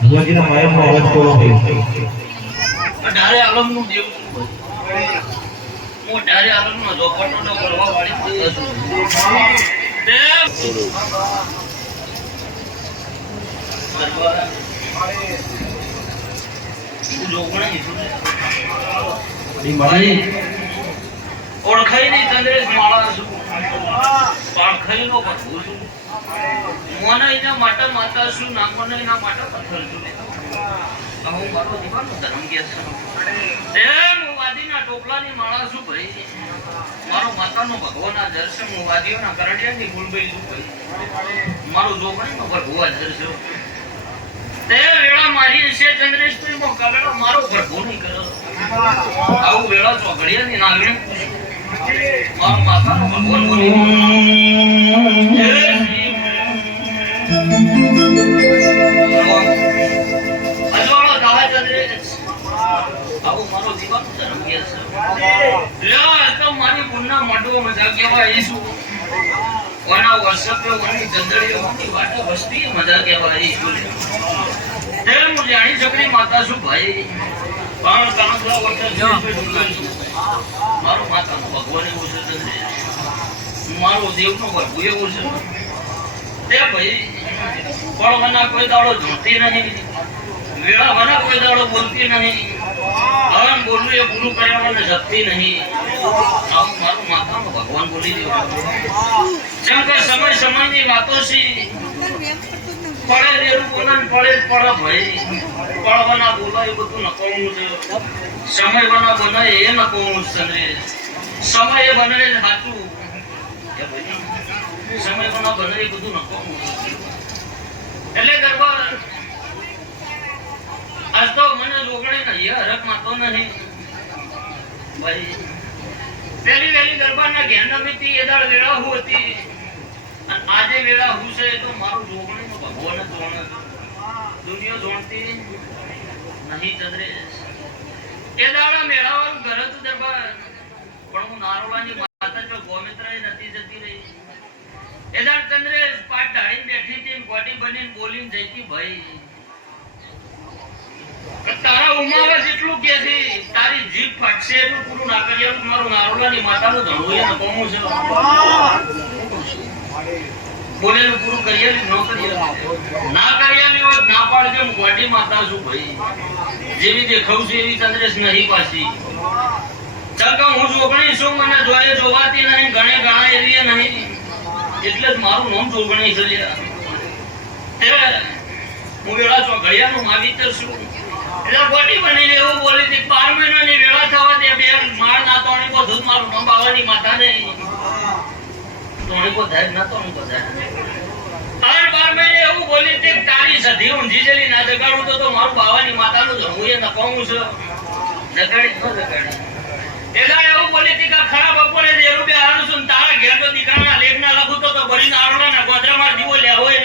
ભુવાજીના માયાનો અવાજ કેવો છે આલમનું દેવ હું અઢારે આલમનો ઝોપડનો કરવા વાળી છું. દેવ! દરબાર. હું જોગણી છું. ભાઈ, ઓળખાય નહીં માળા છું. પાણખાઈ નો માટે માતા છું ના મને એના માટે પથ્થર છું. હું મારો દીવાનો ધર્મ છું? ભાઈ. મારો માતાનો ભગવાનના દર્શન હું વાદીઓના તે વેળા મારી છે ચંદ્રેશભાઈ મારો પ્રભુ નહીં કર્યો આવું વેળા ચોઘડિયાની નાગણી મારો માતાનો ભગવાન બોલી વસ્તી મજા કહેવાય તે હું જાણી શકરી માતા છું ભાઈ પણ કાંગડા વર્ષ મારો માતાનો ભગવાન એવું છે મારો દેવનો પ્રભુ એવું છે. તે ભાઈ પણ મના કોઈ દાડો જોતી નહીં. વેળા મના કોઈ દાડો બોલતી નહીં. હરણ બોલવું એ પૂરું કરવા મને જપતી નહીં. આવું મારું માતાનો ભગવાન બોલી દેવું. જેમ કે સમય સમયની વાતો છે. પડે એવું બોલે પડે પડ ભાઈ. પડવાના બોલો એ બધું નકામું છે. સમય બના બને એ નકામું છે સમય બને સાચું. સમય બના બને એ બધું નકામું એટલે દરબાર આજ તો મને લોગણી નહીં હરક માતો નહીં. ભાઈ પેલી વેલી દરબારના મીતી એ દાળ વેળા હતી. આજે વેળા હું છે તો મારું જોગણું ભગવાન જોણ દુનિયા જોણતી નહીં ચંદ્રે એ દાડા મેળાવાનું ઘર હતું દરબાર પણ હું નારોડાની માતા જો ગોમિત્રાએ નથી જતી રહી. એ દાડ ચંદ્રે પાટ ઢાળીને બેઠી હતી ગોટી બનીને બોલીને જઈતી ભાઈ, તારા ઉમાવા જેટલું કે છે, તારી જીભ ફાટશે એટલું પૂરું ના કરી મારું નારોલાની માતાનું ધણું એ નકોમું છે. બોલેલું પૂરું કરીએ ન કરીએ? ના કરીએ ને ના પાડજો, હું ગોડી માતા છું ભાઈ. જેવી દેખાવ છું એવી ચંદ્રેશ નહીં પાછી ચાલ કે હું જોગણી છું મને જોયે જોવાતી નહીં, ગણે ગણા એવી નહીં. એટલે જ મારું નામ જોગણી છે હું વેળા ચોઘડિયાનું માવિતર છું. એટલે ગોટી બનીને એવું બોલી હતી, બાર મહિનાની વેળા થવા દે બે માળ ના તોણી મારું નામ બાવાની માતા નહીં તોણી કો થાય ના તોણી કો બાર બાર મહિને એવું બોલી કે તારી સધી ઊંધી જલી ના જગાડું તો તો મારું બાવાની માતાનું જ હું એ કહું છું. જગાડી તો જગાડી. એટલે એવું કે ખરાબ બપોરે જેરું બે તો દીકરાના ના લખું તો તો ભરીને આરોના ગોદરામાં જીવો લેવો એ